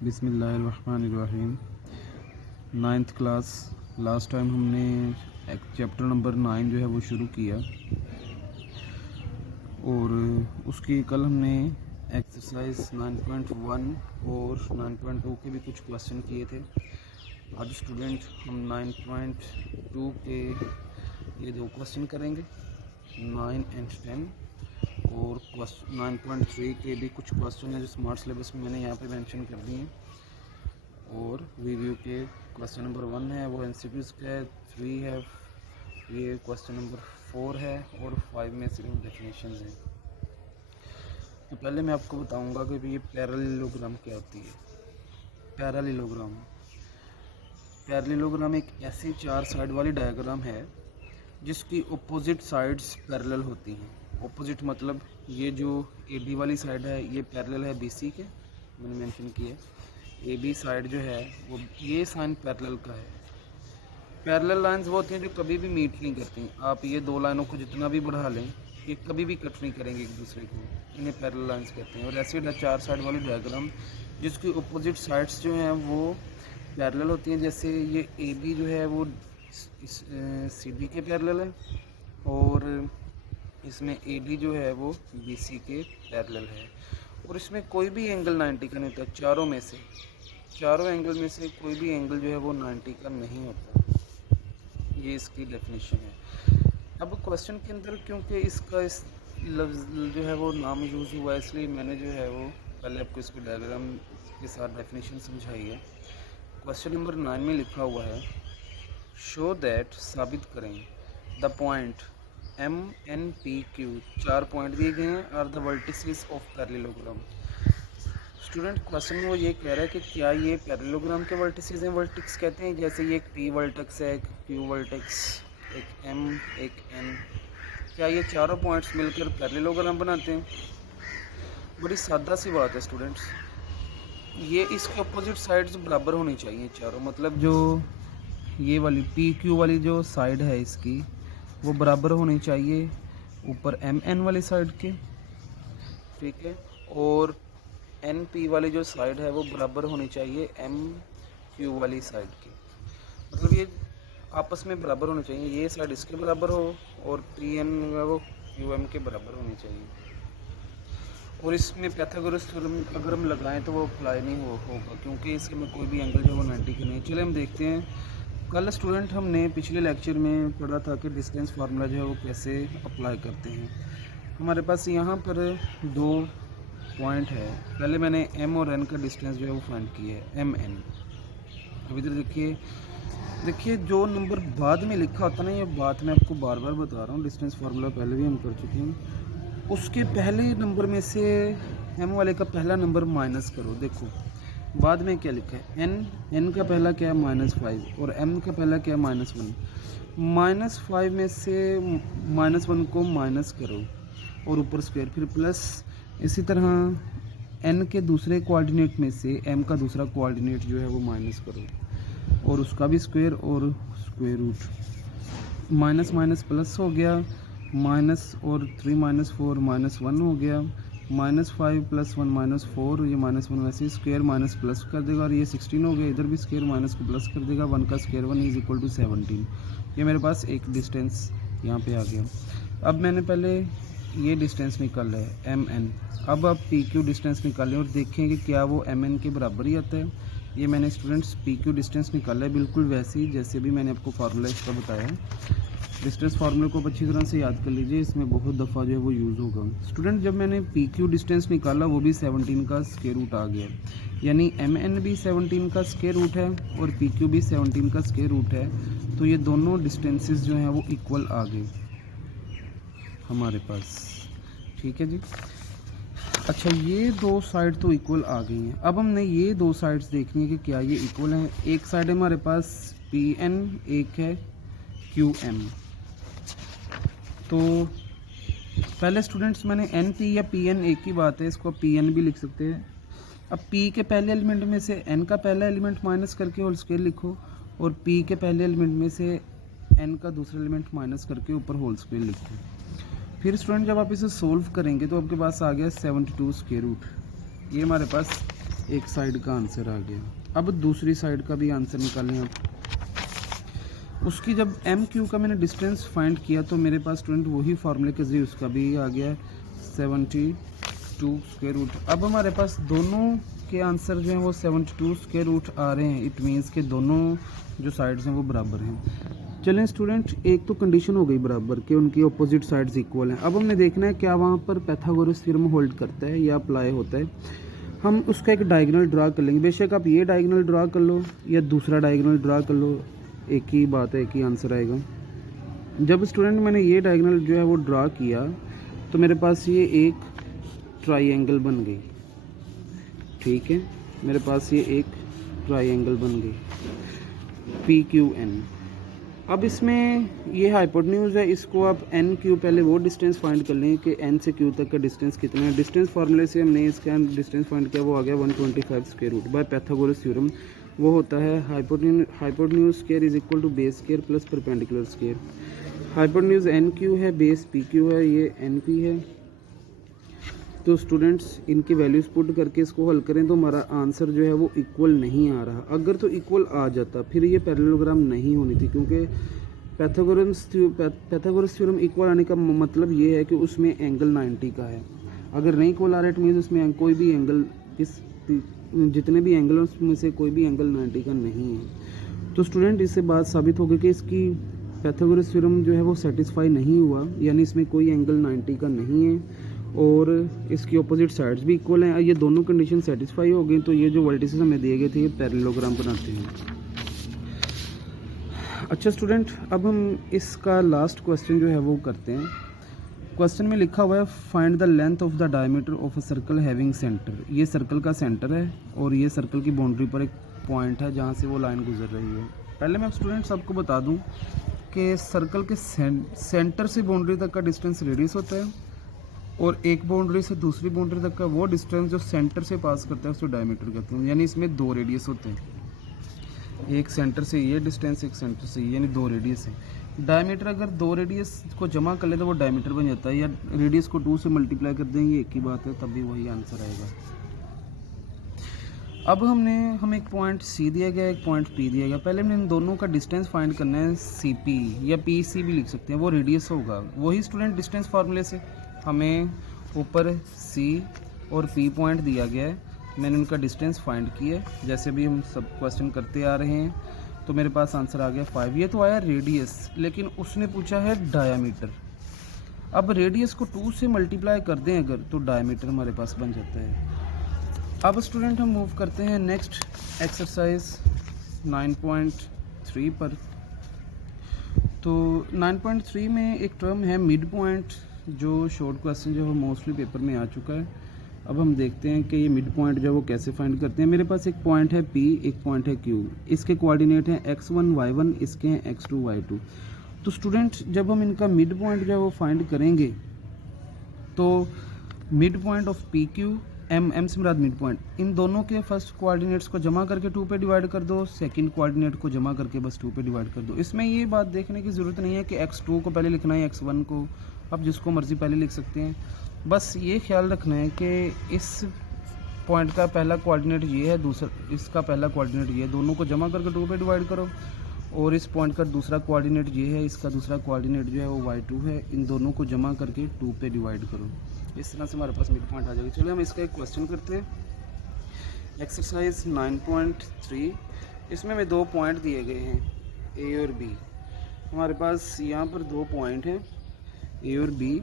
बिस्मिल्लाहिर्रहमानिर्रहीम। 9th class. Last time हमने एक चैप्टर नंबर 9 जो है वो शुरू किया और उसकी कल हमने एक्सरसाइज 9.1 और 9.2 के भी कुछ क्वेश्चन किए थे। आज स्टूडेंट हम 9.2 के ये दो क्वेश्चन करेंगे, 9 एंड 10, और 9.3 के भी कुछ क्वेश्चन है जो स्मार्ट सिलेबस में मैंने यहाँ पे मेंशन कर दिए हैं। और रिव्यू के क्वेश्चन नंबर 1 है वो एमसीक्यूज़ का है, 3 है, ये क्वेश्चन नंबर 4 है और 5 में सिर्फ डेफिनेशंस हैं। तो पहले मैं आपको बताऊंगा कि ये पैरेललोग्राम क्या होती है। पैरेललोग्राम एक ऐसी 4 साइड वाली डायग्राम है जिसकी अपोजिट साइड्स पैरेलल होती हैं। अपोजिट मतलब ये जो AB वाली साइड है ये पैरेलल है BC के, मैंने मेंशन किया। AB साइड जो है वो ये साइन पैरेलल का है। पैरेलल लाइंस वो होती हैं जो कभी भी मीट नहीं करती। आप ये दो लाइनों को जितना भी बढ़ा लें ये कभी भी कट नहीं करेंगे एक दूसरे को, इन्हें पैरेलल लाइंस कहते हैं। और ऐसी 4 साइड वाली डायग्राम जिसकी अपोजिट साइड्स जो हैं वो पैरेलल होती हैं। जैसे ये AB जो है वो CD के पैरेलल है और इसमें AD जो है वो BC के पैरेलल है। और इसमें कोई भी एंगल 90 का नहीं होता। चारों एंगल में से कोई भी एंगल जो है वो 90 का नहीं होता। ये इसकी डेफिनेशन है। अब क्वेश्चन के अंदर क्योंकि इसका इस लफ्ज़ जो है वो नाम यूज़ हुआ है, इसलिए मैंने जो है वो पहले आपको इसको डायग्राम के साथ डेफिनेशन समझाई है। क्वेश्चन नंबर 9 में लिखा हुआ है शो दैट, साबित करें, द पॉइंट MNPQ, 4 पॉइंट दिए गए हैं, are the vertices of parallelogram. Student question में वो ये कह रहा है कि क्या ये पैरेललोग्राम के वर्टिसेस हैं। वर्टिक्स कहते हैं जैसे ये एक P वर्टेक्स है, एक Q वर्टेक्स, एक M, एक N। क्या ये चारों पॉइंट्स मिलकर पैरेललोग्राम बनाते हैं? बड़ी सादा सी बात है स्टूडेंट्स। ये इसके अपोजिट साइड्स बराबर होनी चाहिए चारों, मतलब जो ये वाली PQ वाली जो साइड है इसकी वो बराबर होनी चाहिए ऊपर MN वाली साइड के, ठीक है। और NP वाली जो साइड है वो बराबर होनी चाहिए MQ वाली साइड की, मतलब ये आपस में बराबर होनी चाहिए। ये साइड इसके बराबर हो और PN वो QM के बराबर होनी चाहिए। और इसमें पाइथागोरस थ्योरम अगर हम लगाएं तो वो अप्लाई नहीं होगा क्योंकि इसमें कोई भी एंगल जो है वो 90 का नहीं। चलिए हम देखते हैं। कल स्टूडेंट हमने पिछले लेक्चर में पढ़ा था कि डिस्टेंस फार्मूला जो है वो कैसे अप्लाई करते हैं। हमारे पास यहाँ पर 2 पॉइंट है। पहले मैंने M और N का डिस्टेंस जो है वो फाइंड किया है, MN। अब इधर देखिए जो नंबर बाद में लिखा होता है ना, ये बात मैं आपको बार बार बता रहा हूँ, डिस्टेंस फार्मूला पहले भी हम कर चुके हैं। उसके पहले नंबर में से M वाले का पहला नंबर माइनस करो। देखो बाद में क्या लिखा है, N का पहला क्या है -5 और M का पहला क्या है -1। -5 में से -1 को माइनस करो और ऊपर स्क्वायर, फिर प्लस। इसी तरह N के दूसरे कोऑर्डिनेट में से M का दूसरा कोऑर्डिनेट जो है वो माइनस करो और उसका भी स्क्वायर और square root. Minus minus plus हो गया, माइनस और 3 - 4 -1 हो गया। -5 + 1 -4, ये -1 वैसे स्क्वायर माइनस प्लस कर देगा और ये 16 हो गया। इधर भी स्क्वायर माइनस को प्लस कर देगा। 1 का स्क्वायर 1 = 17। ये मेरे पास एक डिस्टेंस यहाँ पे आ गया। अब मैंने पहले ये डिस्टेंस निकाला है MN। अब आप PQ डिस्टेंस निकालें और देखें कि क्या वो MN के बराबर ही आता है। ये मैंने स्टूडेंट्स PQ डिस्टेंस निकाला है बिल्कुल वैसे ही जैसे भी मैंने आपको फार्मूला इसका बताया है। डिस्टेंस फार्मूले को अच्छी तरह से याद कर लीजिए, इसमें बहुत दफ़ा जो है वो यूज़ होगा। स्टूडेंट जब मैंने PQ डिस्टेंस निकाला वो भी 17 का स्क्वायर रूट आ गया, यानी MN भी 17 का स्क्वायर रूट है और PQ भी 17 का स्क्वायर रूट है। तो ये दोनों डिस्टेंसेस जो हैं वो इक्वल आ गए हमारे पास, ठीक है जी। अच्छा ये 2 साइड तो इक्वल आ गई हैं। अब हमने ये 2 साइड्स देखनी है कि क्या ये इक्वल हैं। एक साइड है हमारे पास PN, एक है QM। तो पहले स्टूडेंट्स मैंने NP या PN एक ही बात है, इसको PN भी लिख सकते हैं। अब P के पहले एलिमेंट में से N का पहला एलिमेंट माइनस करके होल स्क्वायर लिखो और P के पहले एलिमेंट में से N का दूसरा एलिमेंट माइनस करके ऊपर होल स्क्वायर लिखो। फिर स्टूडेंट जब आप इसे सोल्व करेंगे तो आपके पास आ गया 72 स्क्वायर रूट। ये हमारे पास एक साइड का आंसर आ गया। अब दूसरी साइड का भी आंसर निकालें आप। उसकी जब एम क्यू का मैंने डिस्टेंस फाइंड किया तो मेरे पास स्टूडेंट वही फार्मूले के जरिए उसका भी आ गया 72 स्क्वायर रूट। अब हमारे पास दोनों के आंसर जो हैं वो 72 स्क्वायर रूट आ रहे हैं। इट मीन्स के दोनों जो साइड्स हैं वो बराबर हैं। चलें स्टूडेंट, एक तो कंडीशन हो गई बराबर कि उनकी अपोजिट साइड्स इक्वल हैं। अब हमने देखना है क्या वहाँ पर पाइथागोरस थ्योरम होल्ड करता है या अप्लाई होता है। हम उसका एक डायगोनल ड्रा कर लेंगे। बेशक आप ये डायगोनल ड्रा कर लो या दूसरा डायगोनल ड्रा कर लो, एक ही बात है, एक ही आंसर आएगा। जब स्टूडेंट मैंने ये डायगोनल जो है वो ड्रा किया तो मेरे पास ये एक ट्राइंगल बन गई। ठीक है, मेरे पास ये एक ट्राइंगल बन गई PQN। अब इसमें ये हाइपोटेन्यूज है, इसको आप एन क्यू पहले वो डिस्टेंस फाइंड कर लें कि एन से क्यू तक का डिस्टेंस कितना है। डिस्टेंस फार्मूले से हमने इसका डिस्टेंस फाइंड किया, वो आ गया 125 square root by Pythagoras theorem. वो होता है hypotenuse square is equal to base square plus perpendicular square. Hypotenuse N Q है, बेस पी क्यू है, ये एन पी है। तो स्टूडेंट्स इनकी वैल्यूज़ पुट करके इसको हल करें तो हमारा आंसर जो है वो इक्वल नहीं आ रहा। अगर तो इक्वल आ जाता फिर ये पैरेललोग्राम नहीं होनी थी, क्योंकि पाइथागोरस थ्योरम इक्वल आने का मतलब ये है कि उसमें एंगल 90 का है। अगर नहीं इक्वल आ रहा है इट मीन्स उसमें कोई भी एंगल जितने भी एंगल हैं उसमें से कोई भी एंगल 90 का नहीं है। तो स्टूडेंट इससे बात साबित हो गई कि इसकी पाइथागोरस थ्योरम जो है वो सेटिस्फाई नहीं हुआ, यानी इसमें कोई एंगल 90 का नहीं है और इसकी अपोजिट साइड्स भी इक्वल हैं। ये दोनों कंडीशन सेटिस्फाई हो गई तो ये जो वर्टिसेस हमें दिए गए थे ये पैरेललोग्राम बनाते हैं। अच्छा स्टूडेंट, अब हम इसका लास्ट क्वेश्चन जो है वो करते हैं। क्वेश्चन में लिखा हुआ है find the length of the diameter of a circle having centre. ये सर्कल का सेंटर है और ये सर्कल की बाउंड्री पर एक पॉइंट है जहाँ से वो लाइन गुजर रही है। पहले मैं स्टूडेंट्स आपको बता दूं कि सर्कल के सेंटर से बाउंड्री तक का डिस्टेंस रेडियस होता है और एक बाउंड्री से दूसरी बाउंड्री तक का वो डिस्टेंस जो सेंटर से पास करता है उसको डायमीटर कहते हैं। यानी इसमें दो रेडियस होते हैं, एक सेंटर से ये डिस्टेंस, एक सेंटर से ये, यानी दो रेडियस है। डायमीटर अगर दो रेडियस को जमा कर ले तो वो डायमीटर बन जाता है, या रेडियस को 2 से मल्टीप्लाई कर देंगे, एक ही बात है, तब भी वही आंसर आएगा। अब हमें एक पॉइंट C दिया गया, एक पॉइंट P दिया गया। पहले हमने इन दोनों का डिस्टेंस फाइंड करना है, CP या PC भी लिख सकते हैं, वो रेडियस होगा। वही स्टूडेंट डिस्टेंस फार्मूले से हमें ऊपर C और P पॉइंट दिया गया है, मैंने उनका डिस्टेंस फाइंड किया जैसे भी हम सब क्वेश्चन करते आ रहे हैं। तो मेरे पास आंसर आ गया 5। ये तो आया रेडियस, लेकिन उसने पूछा है डायामीटर। अब रेडियस को 2 से मल्टीप्लाई कर दें अगर तो डायमीटर हमारे पास बन जाता है। अब स्टूडेंट हम मूव करते हैं नेक्स्ट एक्सरसाइज 9.3 पर। तो 9.3 में एक टर्म है मिड पॉइंट, जो शॉर्ट क्वेश्चन जो है मोस्टली पेपर में आ चुका है। अब हम देखते हैं कि ये मिड पॉइंट जो है वो कैसे फाइंड करते हैं। मेरे पास एक पॉइंट है P, एक पॉइंट है Q। इसके कोऑर्डिनेट हैं x1 y1, इसके हैं x2 y2। तो स्टूडेंट जब हम इनका मिड पॉइंट जो है वो फाइंड करेंगे तो mid point of PQ, M से मुराद मिड पॉइंट, इन दोनों के फर्स्ट कोऑर्डिनेट्स को जमा करके 2 पे डिवाइड कर दो, सेकंड कोऑर्डिनेट को जमा करके बस 2 पे डिवाइड कर दो। इसमें ये बात देखने की ज़रूरत नहीं है कि x2 को पहले लिखना है, x1 को आप जिसको मर्ज़ी पहले लिख सकते हैं। बस ये ख्याल रखना है कि इस पॉइंट का पहला कोऑर्डिनेट ये है, दूसरा इसका पहला कोऑर्डिनेट ये है, दोनों को जमा करके 2 पे डिवाइड करो। और इस पॉइंट का दूसरा कोऑर्डिनेट ये है, इसका दूसरा कोऑर्डिनेट जो है वो y2 है, इन दोनों को जमा करके 2 पे डिवाइड करो। इस तरह से हमारे पास मिड पॉइंट आ जाएगा। चलिए हम इसका एक क्वेश्चन करते हैं। एक्सरसाइज 9.3, इसमें हमें 2 पॉइंट दिए गए हैं A और B। हमारे पास यहाँ पर 2 पॉइंट हैं A और B,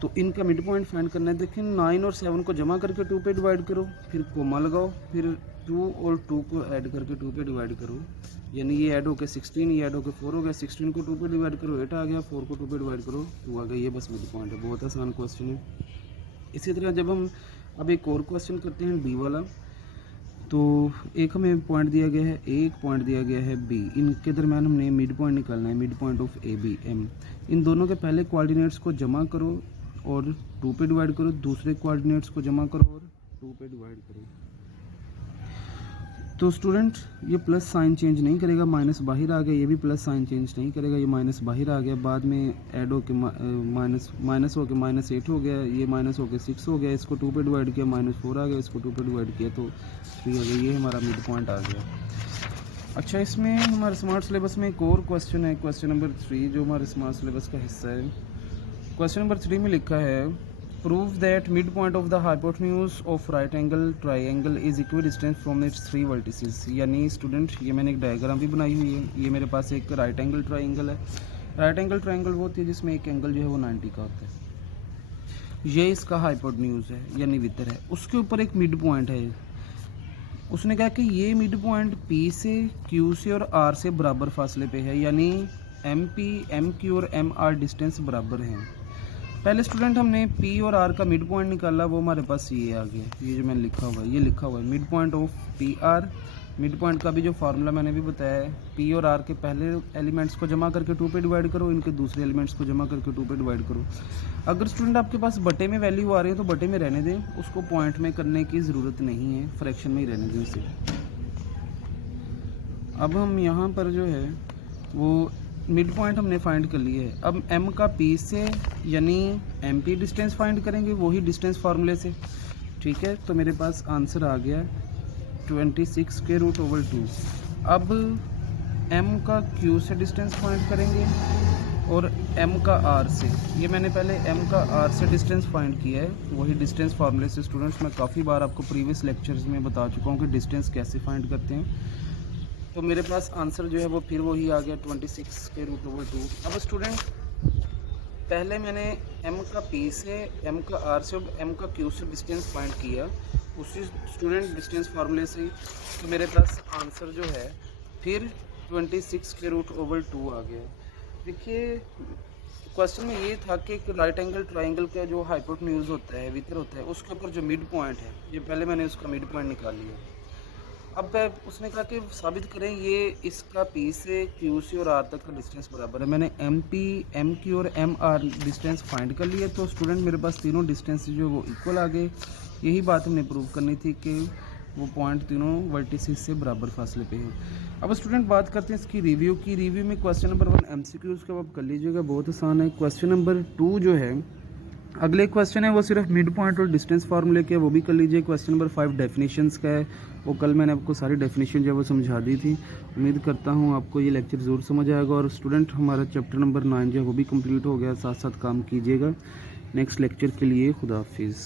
तो इनका मिड पॉइंट फाइंड करना है। देखिए 9 और 7 को जमा करके 2 पे डिवाइड करो, फिर कोमा लगाओ, फिर 2 और 2 को ऐड करके 2 पे डिवाइड करो, यानी ये ऐड होकर 16, ये ऐड होकर 4 हो गया। 16 को 2 पे डिवाइड करो 8 आ गया, 4 को 2 पे डिवाइड करो 2 आ गया। ये बस मिड पॉइंट है, बहुत आसान क्वेश्चन है। इसी तरह जब हम अब एक और क्वेश्चन करते हैं B वाला, तो एक हमें पॉइंट दिया गया है A, एक पॉइंट दिया गया है B। इनके दरम्यान हमने मिड पॉइंट निकालना है, mid point of AB M। इन दोनों के पहले कोऑर्डिनेट्स को जमा करो और 2 पे डिवाइड करो, दूसरे कोऑर्डिनेट्स को जमा करो और 2 पे डिवाइड करो। तो स्टूडेंट ये प्लस साइन चेंज नहीं करेगा, माइनस बाहर आ गया, ये भी प्लस साइन चेंज नहीं करेगा, ये माइनस बाहर आ गया, बाद में ऐड होके माइनस होके -8 हो गया, ये माइनस होके 6 हो गया, इसको 2 पे डिवाइड किया -4 आ गया, इसको 2 पे डिवाइड किया तो 3 आ गया, ये हमारा मिड पॉइंट आ गया। अच्छा, इसमें हमारे स्मार्ट सिलेबस में एक और क्वेश्चन है, क्वेश्चन नंबर 3, जो हमारे स्मार्ट सिलेबस का हिस्सा है। क्वेश्चन नंबर 3 में लिखा है prove that mid point of the hypotenuse of right angle triangle is equi distance from its 3 vertices. यानी स्टूडेंट ये मैंने एक डायग्राम भी बनाई हुई है, ये मेरे पास एक राइट एंगल ट्राइंगल है। राइट एंगल ट्राइंगल वो होती है जिसमें एक एंगल जो है वो 90 का होता है। ये इसका हाइपोटेन्यूज है यानी वितर है, उसके ऊपर एक मिड पॉइंट है। उसने कहा कि ये मिड पॉइंट P से Q से और R से बराबर फासले पे है, यानी MP, MQ और MR डिस्टेंस बराबर हैं। पहले स्टूडेंट हमने P और R का मिड पॉइंट निकाला, वो हमारे पास ये आ गया, ये जो मैंने लिखा हुआ है, ये लिखा हुआ है mid point of PR। Mid point का भी जो फार्मूला मैंने भी बताया है, P और R के पहले एलिमेंट्स को जमा करके 2 पे डिवाइड करो, इनके दूसरे एलिमेंट्स को जमा करके 2 पे डिवाइड करो। अगर स्टूडेंट आपके पास बटे में वैल्यू आ रही है तो बटे में रहने दें, उसको पॉइंट में करने की ज़रूरत नहीं है, फ्रैक्शन में ही रहने दें उसे। अब हम यहाँ पर जो है वो मिड पॉइंट हमने फाइंड कर लिया है। अब M का P से यानी MP डिस्टेंस फाइंड करेंगे, वही डिस्टेंस फार्मूले से, ठीक है। तो मेरे पास आंसर आ गया 26√2। अब M का Q से डिस्टेंस फाइंड करेंगे और M का R से, ये मैंने पहले M का R से डिस्टेंस फाइंड किया है, वही डिस्टेंस फार्मूले से। स्टूडेंट्स मैं काफ़ी बार आपको प्रीवियस लेक्चर्स में बता चुका हूँ कि डिस्टेंस कैसे फाइंड करते हैं। तो मेरे पास आंसर जो है वो फिर वही आ गया 26√2। अब स्टूडेंट पहले मैंने M का P से, M का R से और M का Q से डिस्टेंस फाइंड किया, उसी स्टूडेंट डिस्टेंस फार्मूले से। तो मेरे पास आंसर जो है फिर 26√2 आ गया। देखिए क्वेश्चन में ये था कि राइट एंगल ट्राइंगल का जो हाइपोटेन्यूज होता है, वितर होता है, उसके ऊपर जो मिड पॉइंट है, ये पहले मैंने उसका मिड पॉइंट निकाल लिया। अब उसने कहा कि साबित करें ये इसका P से Q से और R तक का डिस्टेंस बराबर है। मैंने MP, MQ और MR डिस्टेंस फाइंड कर लिया, तो स्टूडेंट मेरे पास तीनों डिस्टेंस जो वो इक्वल आ गए। यही बात हमने प्रूव करनी थी कि वो पॉइंट तीनों वर्टिसेस से बराबर फासले पे है। अब स्टूडेंट बात करते हैं इसकी रिव्यू की। रिव्यू में क्वेश्चन नंबर 1 MCQs का आप कर लीजिएगा, बहुत आसान है। क्वेश्चन नंबर 2 जो है अगले क्वेश्चन है वो सिर्फ मिड पॉइंट और डिस्टेंस फार्मूले के, वो भी कर लीजिए। क्वेश्चन नंबर 5 डेफिनेशंस का है, वो कल मैंने आपको सारी डेफिनेशन जो है वो समझा दी थी। उम्मीद करता हूँ आपको ये लेक्चर ज़रूर समझ आएगा। और स्टूडेंट हमारा चैप्टर नंबर 9 जो है वो भी कंप्लीट हो गया, साथ साथ काम कीजिएगा। नेक्स्ट लेक्चर के लिए खुदा हाफिज़।